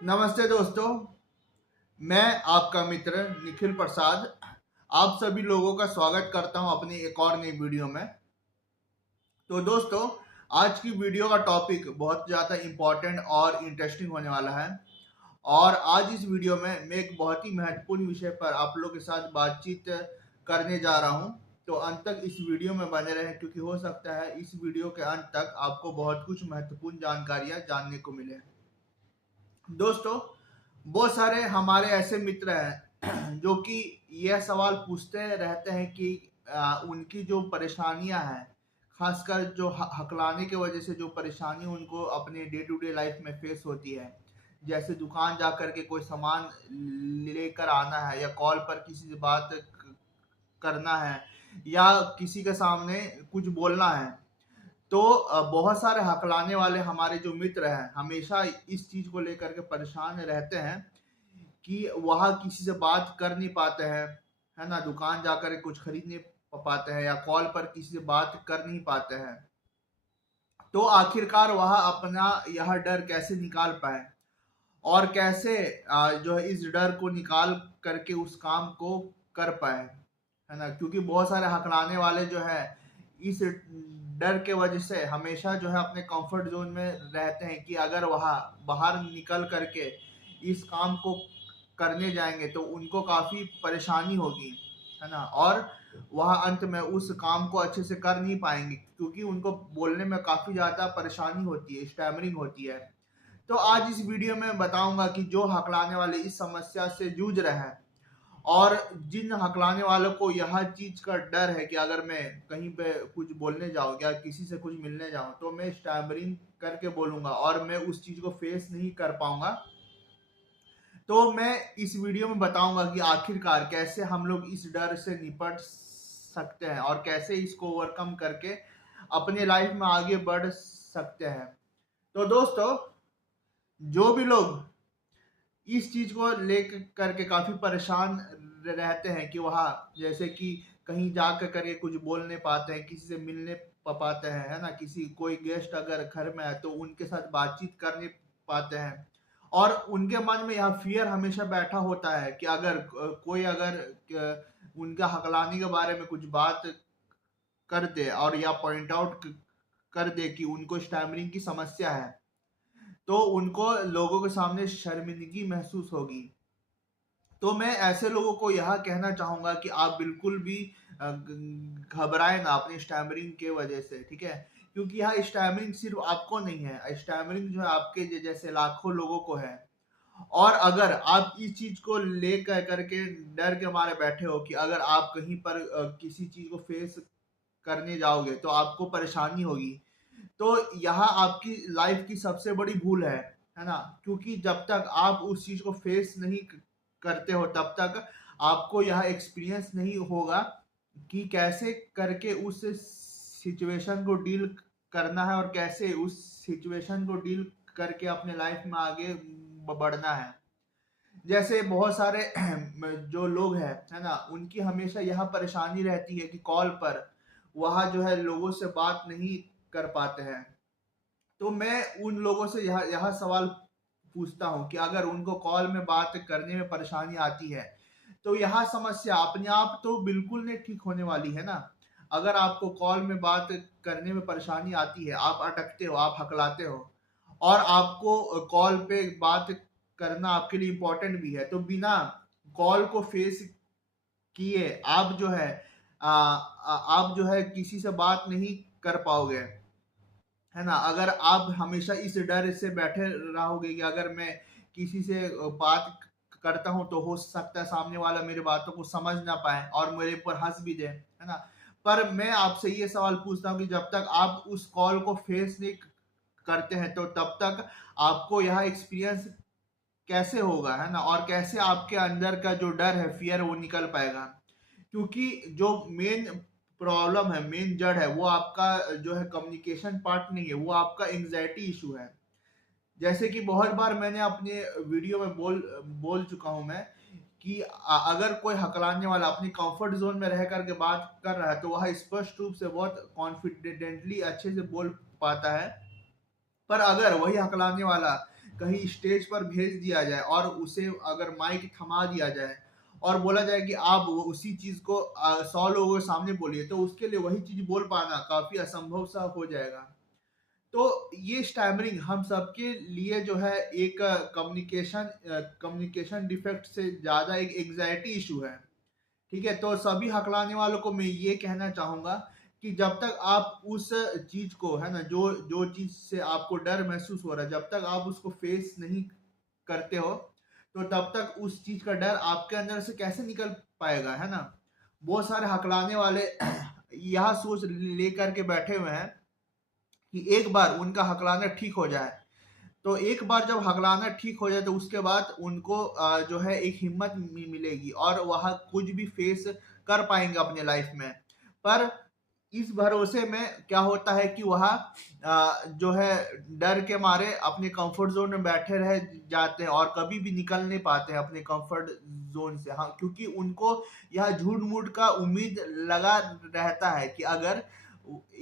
नमस्ते दोस्तों। मैं आपका मित्र निखिल प्रसाद आप सभी लोगों का स्वागत करता हूं अपनी एक और नई वीडियो में। तो दोस्तों, आज की वीडियो का टॉपिक बहुत ज़्यादा इम्पोर्टेंट और इंटरेस्टिंग होने वाला है। और आज इस वीडियो में मैं एक बहुत ही महत्वपूर्ण विषय पर आप लोगों के साथ बातचीत करने जा रहा हूं। तो अंत तक इस वीडियो में बने रहें, क्योंकि हो सकता है इस वीडियो के अंत तक आपको बहुत कुछ महत्वपूर्ण जानकारियां जानने को मिले। दोस्तों, बहुत सारे हमारे ऐसे मित्र हैं जो कि यह सवाल पूछते रहते हैं कि उनकी जो परेशानियां हैं, खासकर जो हकलाने की वजह से जो परेशानी उनको अपने डे टू डे लाइफ में फेस होती है, जैसे दुकान जा कर के कोई सामान लेकर आना है, या कॉल पर किसी से बात करना है, या किसी के सामने कुछ बोलना है। तो बहुत सारे हकलाने वाले हमारे जो मित्र हैं हमेशा इस चीज को लेकर के परेशान रहते हैं कि वह किसी से बात कर नहीं पाते हैं, है ना, दुकान जाकर कुछ खरीद नहीं पाते हैं, या कॉल पर किसी से बात कर नहीं पाते हैं। तो आखिरकार वह अपना यह डर कैसे निकाल पाए, और कैसे जो है इस डर को निकाल करके उस काम को कर पाए, है ना। क्योंकि बहुत सारे हकलाने वाले जो है इस डर के वजह से हमेशा जो है अपने कंफर्ट जोन में रहते हैं कि अगर वह बाहर निकल करके इस काम को करने जाएंगे तो उनको काफ़ी परेशानी होगी, है ना। और वह अंत में उस काम को अच्छे से कर नहीं पाएंगे, क्योंकि उनको बोलने में काफ़ी ज़्यादा परेशानी होती है, स्टैमरिंग होती है। तो आज इस वीडियो में बताऊंगा कि जो हकलाने वाले इस समस्या से जूझ रहे हैं, और जिन हकलाने वालों को यह चीज का डर है कि अगर मैं कहीं पे कुछ बोलने जाऊं या किसी से कुछ मिलने जाऊं तो मैं स्टैमरिंग करके बोलूंगा और मैं उस चीज को फेस नहीं कर पाऊंगा। तो मैं इस वीडियो में बताऊंगा कि आखिरकार कैसे हम लोग इस डर से निपट सकते हैं, और कैसे इसको ओवरकम करके अपने लाइफ में आगे बढ़ सकते हैं। तो दोस्तों, जो भी लोग इस चीज को लेकर करके काफी परेशान रहते हैं कि वह जैसे कि कहीं जा कर करके कुछ बोल नहीं पाते हैं, किसी से मिलने पाते हैं, है ना, किसी कोई गेस्ट अगर घर में है तो उनके साथ बातचीत कर नहीं पाते हैं। और उनके मन में यह फियर हमेशा बैठा होता है कि अगर कोई अगर उनका हकलाने के बारे में कुछ बात कर दे, और या पॉइंट आउट कर दे कि उनको स्टैमरिंग की समस्या है, तो उनको लोगों के सामने शर्मिंदगी महसूस होगी। तो मैं ऐसे लोगों को यह कहना चाहूंगा कि आप बिल्कुल भी घबराए ना अपनी स्टैमरिंग के वजह से, ठीक है। क्योंकि यह स्टैमरिंग सिर्फ आपको नहीं है, स्टैमरिंग जो है आपके जैसे लाखों लोगों को है। और अगर आप इस चीज को लेकर करके डर के मारे बैठे हो कि अगर आप कहीं पर किसी चीज को फेस करने जाओगे तो आपको परेशानी होगी, तो यहाँ आपकी लाइफ की सबसे बड़ी भूल है ना। क्योंकि जब तक आप उस चीज को फेस नहीं करते हो तब तक आपको यह एक्सपीरियंस नहीं होगा कि कैसे करके उस सिचुएशन को डील करना है, और कैसे उस सिचुएशन को डील करके अपने लाइफ में आगे बढ़ना है। जैसे बहुत सारे जो लोग हैं, है ना, उनकी हमेशा यह परेशानी रहती है कि कॉल पर वह जो है लोगों से बात नहीं कर पाते हैं। तो मैं उन लोगों से यह सवाल पूछता हूँ कि अगर उनको कॉल में बात करने में परेशानी आती है, तो यह समस्या अपने आप तो बिल्कुल नहीं ठीक होने वाली है ना। अगर आपको कॉल में बात करने में परेशानी आती है, आप अटकते हो, आप हकलाते हो, और आपको कॉल पे बात करना आपके लिए इम्पोर्टेंट भी है, तो बिना कॉल को फेस किए आप जो है किसी से बात नहीं कर पाओगे, है ना। अगर आप हमेशा इस डर से बैठे रहोगे कि अगर मैं किसी से बात करता हूं तो हो सकता है सामने वाला मेरी बातों को समझ ना पाए और मेरे ऊपर हंस भी दे, है ना। पर मैं आपसे ये सवाल पूछता हूँ कि जब तक आप उस कॉल को फेस नहीं करते हैं तो तब तक आपको यह एक्सपीरियंस कैसे होगा, है ना, और कैसे आपके अंदर का जो डर है, फियर, वो निकल पाएगा। क्योंकि जो मेन प्रॉब्लम है, मेन जड़ है, वो आपका जो है कम्युनिकेशन पार्ट नहीं है, वो आपका एंग्जाइटी इशू है। जैसे कि बहुत बार मैंने अपने वीडियो में बोल चुका हूं मैं कि अगर कोई हकलाने वाला अपनी कंफर्ट जोन में रह करके बात कर रहा है तो वह स्पष्ट रूप से बहुत कॉन्फिडेंटली अच्छे से बोल पाता है। पर अगर वही हकलाने वाला कहीं स्टेज पर भेज दिया जाए और उसे अगर माइक थमा दिया जाए और बोला जाए कि आप उसी चीज को 100 लोगों के सामने बोलिए, तो उसके लिए वही चीज बोल पाना काफी असंभव सा हो जाएगा। तो ये स्टैमरिंग हम सबके लिए जो है एक कम्युनिकेशन डिफेक्ट से ज्यादा एक एग्जाइटी इशू है। ठीक है, तो सभी हकलाने वालों को मैं ये कहना चाहूंगा कि जब तक आप उस चीज को, है ना, जो जो चीज से आपको डर महसूस हो रहा है, जब तक आप उसको फेस नहीं करते हो, तो तब तक उस चीज का डर आपके अंदर से कैसे निकल पाएगा, है ना। बहुत सारे हकलाने वाले यह सोच लेकर के बैठे हुए हैं कि एक बार उनका हकलाना ठीक हो जाए, तो एक बार जब हकलाना ठीक हो जाए तो उसके बाद उनको जो है एक हिम्मत मिलेगी और वह कुछ भी फेस कर पाएंगे अपने लाइफ में। पर इस भरोसे में क्या होता है कि वह जो है डर के मारे अपने कंफर्ट जोन में बैठे रह जाते हैं और कभी भी निकल नहीं पाते हैं अपने कंफर्ट जोन से। हाँ, क्योंकि उनको यह झूठ मूठ का उम्मीद लगा रहता है कि अगर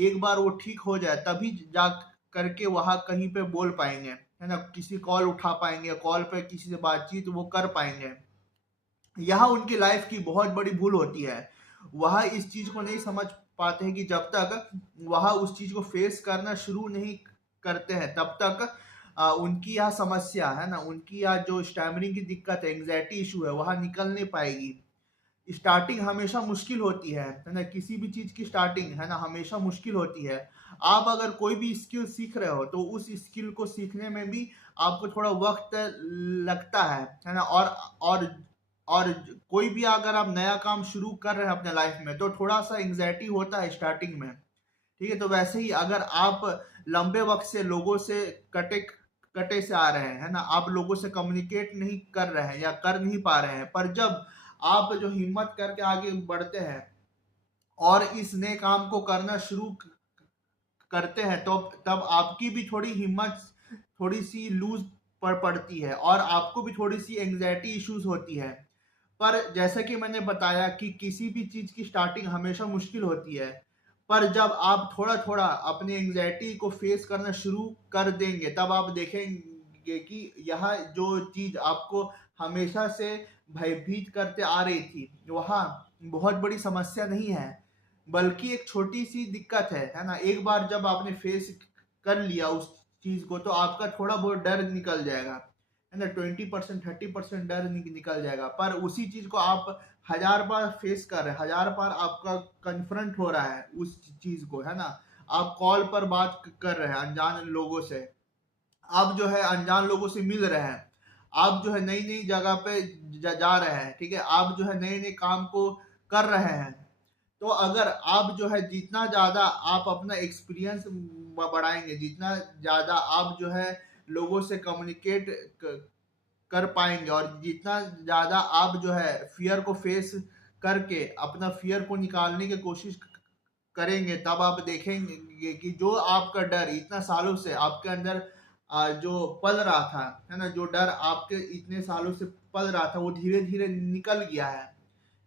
एक बार वो ठीक हो जाए तभी जा करके वहां कहीं पे बोल पाएंगे, है ना, किसी कॉल उठा पाएंगे, कॉल पे किसी से बातचीत वो कर पाएंगे। यह उनकी लाइफ की बहुत बड़ी भूल होती है। वह इस चीज को नहीं समझ पाते हैं कि जब तक वह उस चीज को फेस करना शुरू नहीं करते हैं तब तक उनकी यह समस्या, है ना, उनकी यह जो स्टैमरिंग की दिक्कत है, एंग्जाइटी इशू है, वह निकल नहीं पाएगी। स्टार्टिंग हमेशा मुश्किल होती है ना, किसी भी चीज की स्टार्टिंग, है ना, हमेशा मुश्किल होती है। आप अगर कोई भी स्किल सीख रहे हो तो उस स्किल को सीखने में भी आपको थोड़ा वक्त लगता है ना। और कोई भी अगर आप नया काम शुरू कर रहे हैं अपने लाइफ में तो थोड़ा सा एंग्जाइटी होता है स्टार्टिंग में। ठीक है, तो वैसे ही अगर आप लंबे वक्त से लोगों से कटे कटे से आ रहे हैं, है ना, आप लोगों से कम्युनिकेट नहीं कर रहे हैं या कर नहीं पा रहे हैं, पर जब आप जो हिम्मत करके आगे बढ़ते हैं और इस नए काम को करना शुरू करते हैं तो तब आपकी भी थोड़ी हिम्मत थोड़ी सी लूज पड़ती है और आपको भी थोड़ी सी एंग्जाइटी इश्यूज होती है। पर जैसा कि मैंने बताया कि किसी भी चीज की स्टार्टिंग हमेशा मुश्किल होती है, पर जब आप थोड़ा थोड़ा अपनी एंग्जाइटी को फेस करना शुरू कर देंगे तब आप देखेंगे कि यह जो चीज आपको हमेशा से भयभीत करते आ रही थी वह बहुत बड़ी समस्या नहीं है, बल्कि एक छोटी सी दिक्कत है ना। एक बार जब आपने फेस कर लिया उस चीज को तो आपका थोड़ा बहुत डर निकल जाएगा, है ना, 20% 30% डर निकल जाएगा। पर उसी चीज को आप 1000 बार फेस कर रहे हैं, 1000 बार आपका कन्फ्रंट हो रहा है उस चीज को, है ना। आप कॉल पर बात कर रहे हैं अनजान लोगों से, आप जो है अनजान लोगों से मिल रहे हैं, आप जो है नई नई जगह पे जा रहे हैं, ठीक है, आप जो है नए नए काम को कर रहे हैं। तो अगर आप जो है जितना ज्यादा आप अपना एक्सपीरियंस बढ़ाएंगे, जितना ज्यादा आप जो है लोगों से कम्युनिकेट कर पाएंगे और जितना ज्यादा आप जो है फियर को फेस करके अपना फियर को निकालने की कोशिश करेंगे, तब आप देखेंगे कि जो आपका डर इतना सालों से आपके अंदर जो पल रहा था, है ना, जो डर आपके इतने सालों से पल रहा था वो धीरे धीरे निकल गया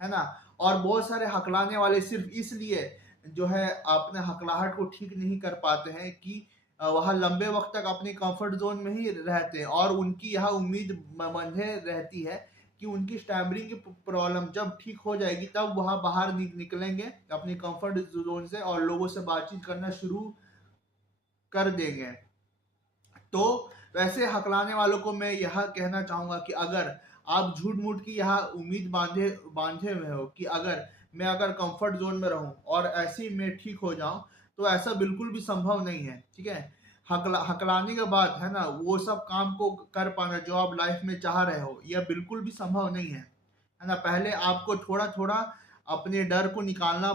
है ना। और बहुत सारे हकलाने वाले सिर्फ इसलिए जो है अपने हकलाहट को ठीक नहीं कर पाते हैं कि वह लंबे वक्त तक अपने कंफर्ट जोन में ही रहते हैं और उनकी यह उम्मीद बंधे रहती है कि उनकी स्टैमरिंग की प्रॉब्लम जब ठीक हो जाएगी तब वह बाहर निकलेंगे अपने कंफर्ट जोन से और लोगों से बातचीत करना शुरू कर देंगे। तो वैसे हकलाने वालों को मैं यह कहना चाहूंगा कि अगर आप झूठ मूठ की यह उम्मीद बांधे बांधे हुए हो कि अगर कंफर्ट जोन में रहूं और ऐसे ही मैं ठीक हो जाऊं, तो ऐसा बिल्कुल भी संभव नहीं है। ठीक है, हकलाने के बाद, है ना, वो सब काम को कर पाना जो आप लाइफ में चाह रहे हो यह बिल्कुल भी संभव नहीं है ना। पहले आपको थोड़ा थोड़ा अपने डर को निकालना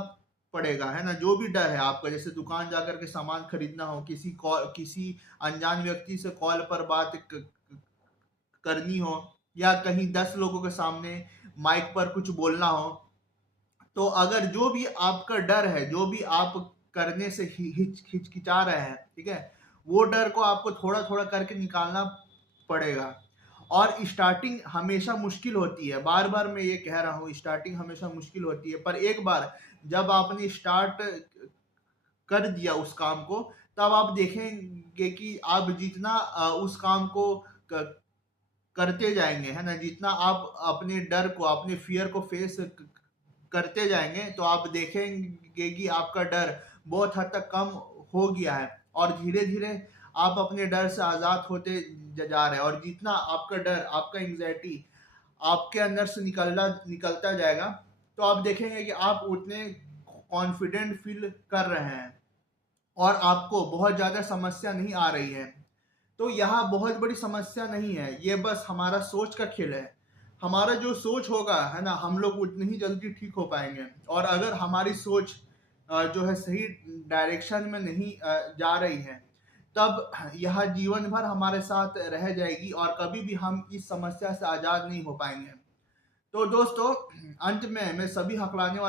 पड़ेगा, है ना। जो भी डर है आपका, जैसे दुकान जाकर के सामान खरीदना हो, किसी अनजान व्यक्ति से कॉल पर बात करनी हो, या कहीं 10 लोगों के सामने माइक पर कुछ बोलना हो, तो अगर जो भी आपका डर है, जो भी आप करने से हिचकिचा रहे हैं, ठीक है, वो डर को आपको थोड़ा थोड़ा करके निकालना पड़ेगा। और स्टार्टिंग हमेशा मुश्किल होती है, बार बार मैं ये कह रहा हूँ, स्टार्टिंग हमेशा मुश्किल होती है, पर एक बार जब आपने स्टार्ट कर दिया उस काम को, तब आप देखेंगे कि आप जितना उस काम को करते जाएंगे, है ना, जितना आप अपने डर को, अपने फियर को फेस करते जाएंगे, तो आप देखेंगे कि आपका डर बहुत हद तक कम हो गया है और धीरे धीरे आप अपने डर से आज़ाद होते जा रहे हैं। और जितना आपका डर, आपका एंग्जाइटी आपके अंदर से निकलता जाएगा, तो आप देखेंगे कि आप उतने कॉन्फिडेंट फील कर रहे हैं और आपको बहुत ज़्यादा समस्या नहीं आ रही है। तो यहाँ बहुत बड़ी समस्या नहीं है, ये बस हमारा सोच का खेल है। हमारा जो सोच होगा, है ना, हम लोग उतनी ही जल्दी ठीक हो पाएंगे। और अगर हमारी सोच जो है सही डायरेक्शन में नहीं जा रही है, तब यह जीवन भर हमारे साथ रह जाएगी और कभी भी हम इस समस्या से आज़ाद नहीं हो पाएंगे। तो दोस्तों, अंत में मैं सभी हकलाने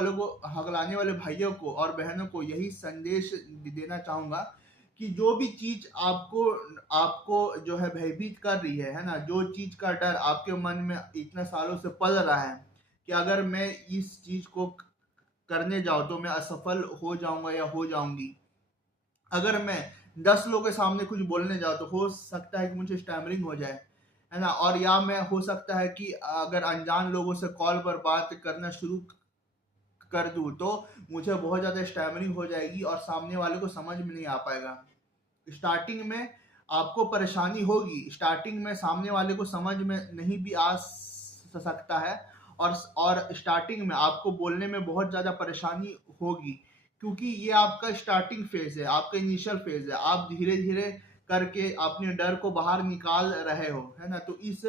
वाले भाइयों को और बहनों को यही संदेश देना चाहूंगा कि जो भी चीज आपको आपको जो है भयभीत कर रही है ना, जो चीज का डर आपके मन में इतने सालों से पल रहा है कि अगर मैं इस चीज को करने जाऊं तो मैं असफल हो जाऊंगा या हो जाऊंगी, अगर मैं 10 लोगों के सामने कुछ बोलने जाऊं तो हो सकता है कि मुझे स्टैमरिंग हो जाए, है ना, और या मैं हो सकता है कि अगर अनजान लोगों से कॉल पर बात करना शुरू कर दूं तो मुझे बहुत ज़्यादा स्टैमरिंग हो जाएगी और सामने वाले को समझ में नहीं आ पाएगा। स्टार्टिंग में आपको परेशानी होगी, स्टार्टिंग में सामने वाले को समझ में नहीं भी आ सकता है और स्टार्टिंग में आपको बोलने में बहुत ज़्यादा परेशानी होगी, क्योंकि ये आपका स्टार्टिंग फेज है, आपका इनिशियल फेज है। आप धीरे धीरे करके अपने डर को बाहर निकाल रहे हो, है ना। तो इस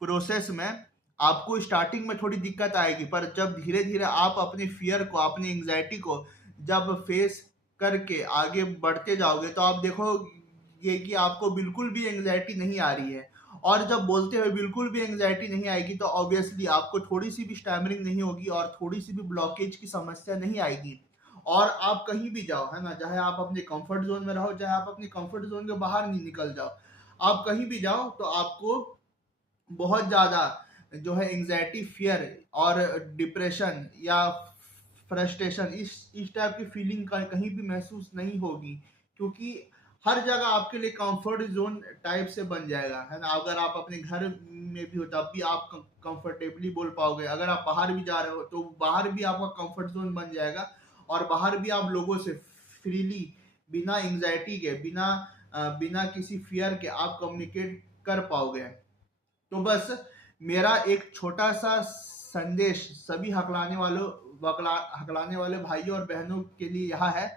प्रोसेस में आपको स्टार्टिंग में थोड़ी दिक्कत आएगी, पर जब धीरे धीरे आप अपने फियर को, अपनी एंग्जाइटी को जब फेस करके आगे बढ़ते जाओगे, तो आप देखोगे कि आपको बिल्कुल भी एंग्जाइटी नहीं आ रही है। और जब बोलते हुए बिल्कुल भी एंग्जाइटी नहीं आएगी, तो ऑब्वियसली आपको थोड़ी सी भी स्टैमरिंग नहीं होगी और थोड़ी सी भी ब्लॉकेज की समस्या नहीं आएगी। और आप कहीं भी जाओ, है ना, चाहे आप अपने कंफर्ट जोन में रहो, चाहे आप अपने कंफर्ट जोन के बाहर नहीं निकल जाओ, आप कहीं भी जाओ तो आपको बहुत ज़्यादा जो है एंग्जाइटी, फियर और डिप्रेशन या फ्रस्ट्रेशन, इस टाइप की फीलिंग कहीं भी महसूस नहीं होगी, क्योंकि हर जगह आपके लिए कंफर्ट जोन टाइप से बन जाएगा, है ना। अगर आप अपने घर में भी हो तब भी आप कंफर्टेबली बोल पाओगे, अगर आप बाहर भी जा रहे हो तो बाहर भी आपका कंफर्ट जोन बन जाएगा और बाहर भी आप लोगों से फ्रीली, बिना एंग्जाइटी के, बिना किसी फियर के आप कम्युनिकेट कर पाओगे। तो बस मेरा एक छोटा सा संदेश सभी हकलाने वाले भाइयों और बहनों के लिए यह है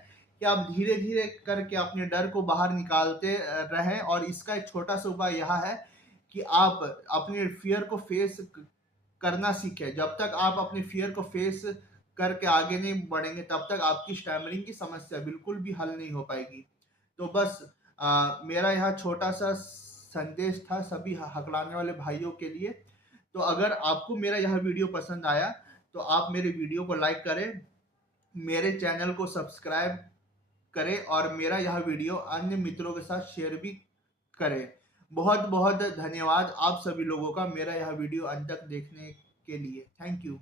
कि आप धीरे धीरे करके अपने डर को बाहर निकालते रहें। और इसका एक छोटा सा उपाय यह है कि आप अपने फियर को फेस करना सीखें। जब तक आप अपने फियर को फेस करके आगे नहीं बढ़ेंगे, तब तक आपकी स्टैमरिंग की समस्या बिल्कुल भी हल नहीं हो पाएगी। तो बस मेरा यह छोटा सा संदेश था सभी हकलाने वाले भाइयों के लिए। तो अगर आपको मेरा यह वीडियो पसंद आया तो आप मेरे वीडियो को लाइक करें, मेरे चैनल को सब्सक्राइब करें और मेरा यह वीडियो अन्य मित्रों के साथ शेयर भी करें। बहुत बहुत धन्यवाद आप सभी लोगों का मेरा यह वीडियो अंत तक देखने के लिए। Thank you.